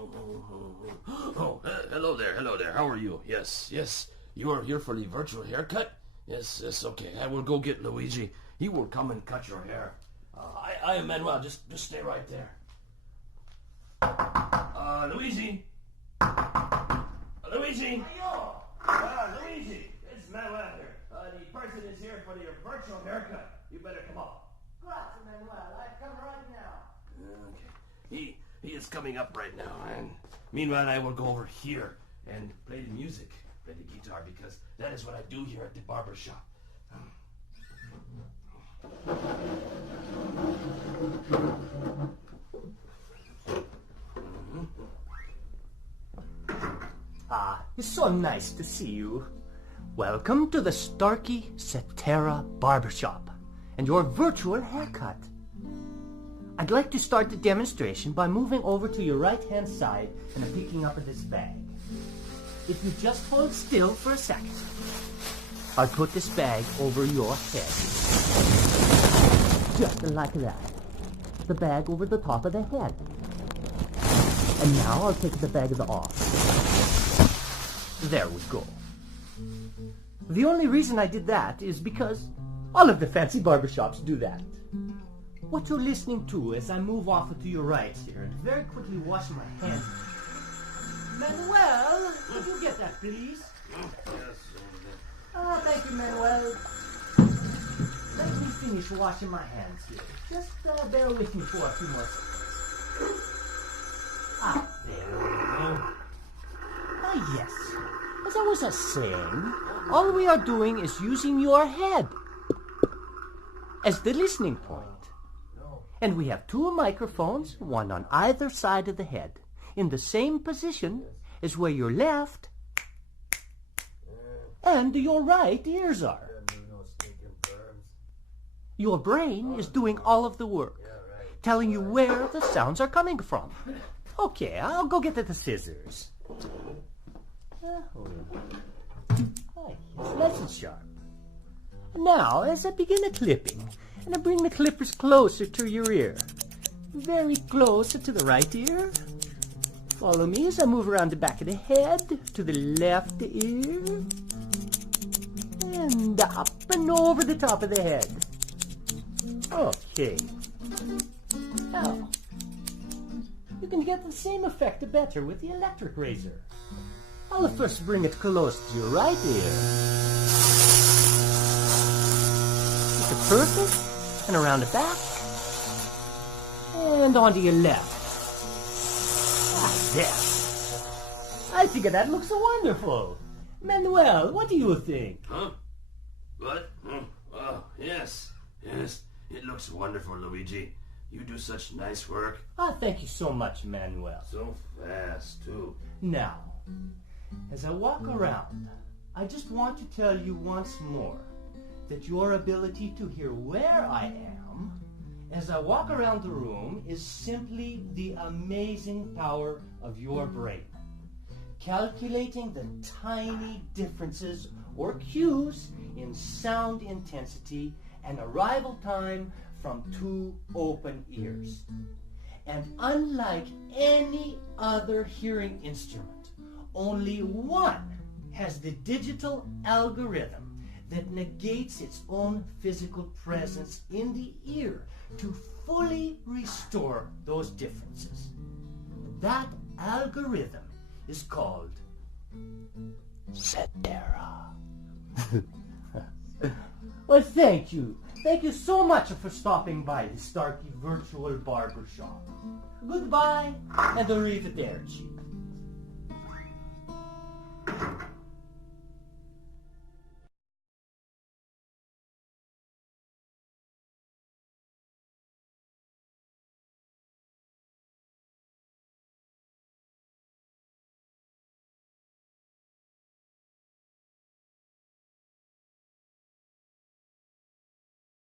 Oh, hello there. How are you? Yes. You are here for the virtual haircut? Yes, okay. I will go get Luigi. He will come and cut your hair. I am Manuel. Just stay right there. Luigi? Luigi? Luigi, it's Manuel here. The person is here for your virtual haircut. You better come up. Grazie, Manuel. I come right now. Okay. He is coming up right now, and meanwhile I will go over here and play the music, play the guitar, because that is what I do here at the barber shop. It's so nice to see you. Welcome to the Starkey Cetera Barbershop and your virtual haircut. I'd like to start the demonstration by moving over to your right-hand side and picking up this bag. If you just hold still for a second, I'll put this bag over your head. Just like that. The bag over the top of the head. And now I'll take the bag off. There we go. The only reason I did that is because all of the fancy barbershops do that. What you're listening to as I move off to your right here and very quickly wash my hands. Manuel, could you get that, please? Yes. Thank you, Manuel. Let me finish washing my hands here. Just bear with me for a few more seconds. There we go. Yes. As I was saying, all we are doing is using your head as the listening point. And we have two microphones, one on either side of the head, in the same position as where your left and your right ears are. Your brain is doing all of the work, telling you where the sounds are coming from. Okay, I'll go get the scissors. It's nice and sharp. Now, as I begin the clipping, and I bring the clippers closer to your ear, very close to the right ear. Follow me as I move around the back of the head to the left ear, and up and over the top of the head. Okay. Now, you can get the same effect better with the electric razor. I'll first bring it close to your right ear. It's perfect, and around the back, and onto your left. There. I think that looks wonderful. Manuel, what do you think? Huh? What? Oh, yes. It looks wonderful, Luigi. You do such nice work. Thank you so much, Manuel. So fast, too. Now, as I walk around, I just want to tell you once more that your ability to hear where I am as I walk around the room is simply the amazing power of your brain, calculating the tiny differences or cues in sound intensity and arrival time from two open ears. And unlike any other hearing instrument, only one has the digital algorithm that negates its own physical presence in the ear to fully restore those differences. That algorithm is called Cetera. Well, thank you. Thank you so much for stopping by the Starkey Virtual Barbershop. Goodbye and arrivederci.